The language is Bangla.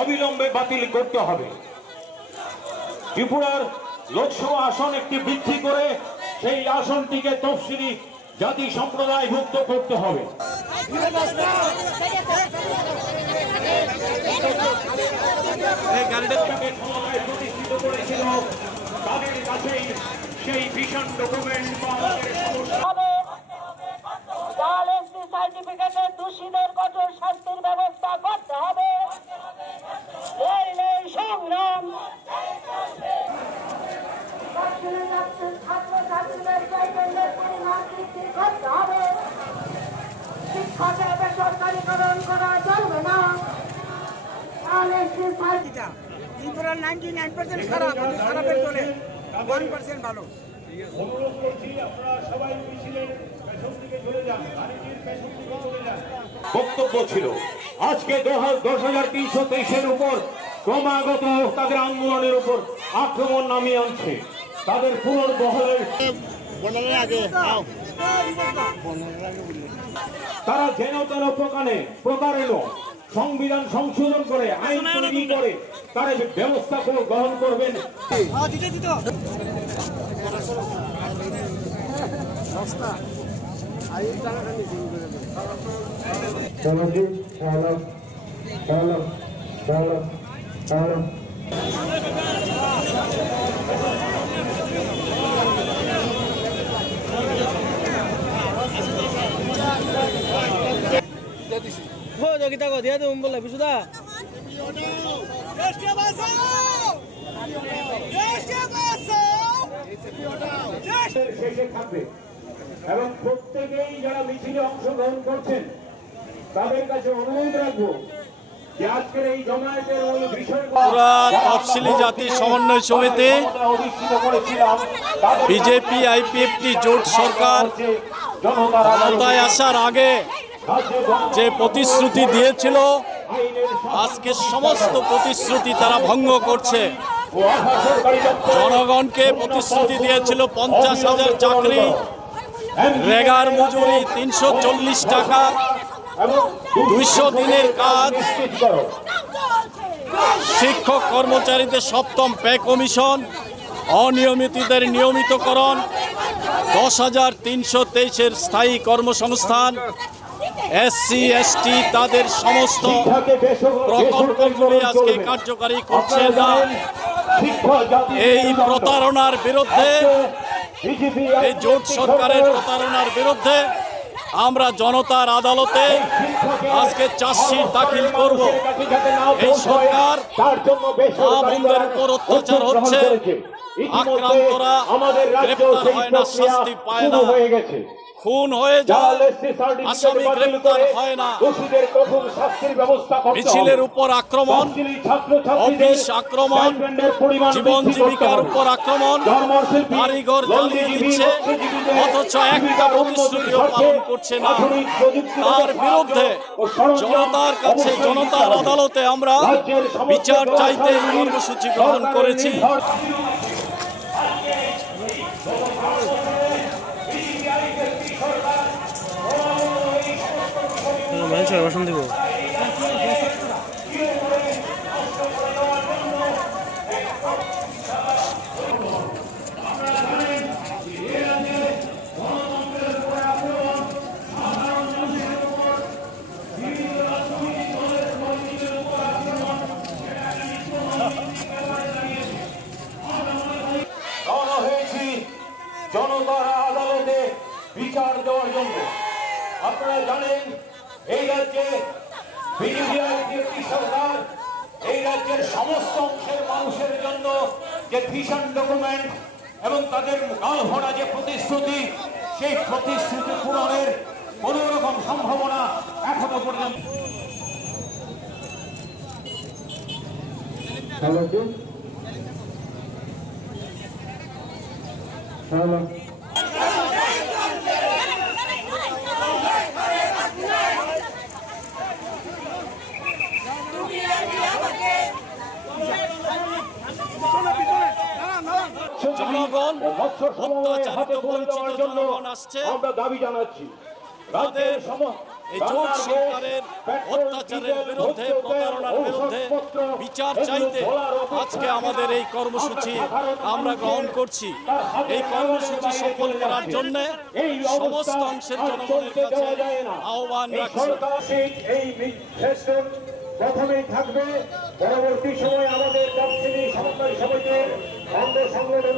অবিলম্বে বাতিল করতে হবে। ত্রিপুরার লোকসভা আসন একটি বৃদ্ধি করে সেই আসনটিকে তফসিলি জাতি সম্প্রদায়ভুক্ত করতে হবে। প্রতিষ্ঠিত করেছিল তাদের কাছেই সেই ভীষণ ডকুমেন্ট সার্টিফিকেটের দোষীদের কঠোর শাস্তির ব্যবস্থা করতে হবে। সংগ্রাম ছাত্রছাত্রীদের বেতনের পরিমাণ বৃদ্ধি করতে হবে। শিক্ষাকে বেসরকারীকরণ করা চলবে না। ত্রিপুরার 99% খারাপের চলে, 1% ভালো। অনুরোধ করছি আপনারা সবাই মিছিলের পেছন দিকে চলে যান, গাড়িটির পেছন দিকে চলে যান। বক্তব্য ছিল আজকে 10,323-এর উপর ক্রমাগত তাদের আন্দোলনের উপর আক্রমণ নামিয়ে আনছে। তাদের পুনর্বহলের তারা যেন তেন প্রকারেণ সংবিধান সংশোধন করে আইন তৈরি করে তারা ব্যবস্থা গ্রহণ করবেন। যোগিতা কো দিয়া তুমি বললে বিশুদা শেষে থাকবে এবং প্রত্যেকেই যারা মিছিলে অংশগ্রহণ করছেন তাদের কাছে অনুরোধ রাখবো যে আজকের এই জমায়েতের ওই বিষয়গুলো তফসিলি জাতি সমন্বয় সমিতি বিজেপি আইপিএফটি জোট সরকার ক্ষমতায় আসার আগে যে প্রতিশ্রুতি দিয়েছিল আজকে সমস্ত প্রতিশ্রুতি তারা ভঙ্গ করছে। জনগণকে প্রতিশ্রুতি দিয়েছিল 50,000 চাকরি, রেগার মজুরি 340 টাকা, 200 দিনের কাজ, শিক্ষক কর্মচারীদের 7ম পে কমিশন, অনিয়মিতদের নিয়মিতকরণ, 10,323-এর স্থায়ী কর্মসংস্থান, এসসি এসটি তাদের সমস্ত প্রকল্পগুলি আজকে কার্যকারী করছে না। এই প্রতারণার বিরুদ্ধে, এই জোট সরকারের প্রতারণার বিরুদ্ধে আমরা জনতার আদালতে আজকে চার্জশিট দাখিল করব। এই সরকার মা বোনদের উপর অত্যাচার হচ্ছে, আক্রান্তরা গ্রেপ্তার হয় না, শাস্তি পায় না, খুন হয়ে যায়, আসামি গ্রেপ্তার হয় না, মিছিলের উপর আক্রমণ, অফিস আক্রমণ, জীবন জীবিকার উপর আক্রমণ, বাড়িঘর জ্বালিয়ে দিচ্ছে, অথচ একটা প্রতিশ্রুতিও পালন করছে না। তার বিরুদ্ধে জনতার কাছে, জনতার আদালতে আমরা বিচার চাইতে কর্মসূচি গ্রহণ করেছি। ভাষণ দিব জনতার আদালতে বিচার দেওয়ার জন্য। আপনারা জানেন এই রাজ্যে বিজেপি সরকার এই রাজ্যের সমস্ত অংশের মানুষের জন্য যে ভিশন ডকুমেন্ট এবং তাদের গাল ভরা যে প্রতিশ্রুতি, সেই প্রতিশ্রুতি পূরণের কোন রকম সম্ভাবনা এখনো পর্যন্ত জনগণ অত্যাচারিত বঞ্চিত জনগণ আসছে। আমরা দাবি জানাচ্ছি রাজ্যের এই জোট সরকারের অত্যাচারের বিরুদ্ধে, প্রতারণার বিরুদ্ধে বিচার চাইতে আজকে আমাদের এই কর্মসূচি আমরা গ্রহণ করছি। এই কর্মসূচি সফল করার জন্য সমস্ত অংশের জনগণের কাছে আহ্বান রাখছি। প্রথমেই থাকবে, পরবর্তী সময় আমাদের তফসিলি সমন্বয় সমিতির অঙ্গ সংগঠন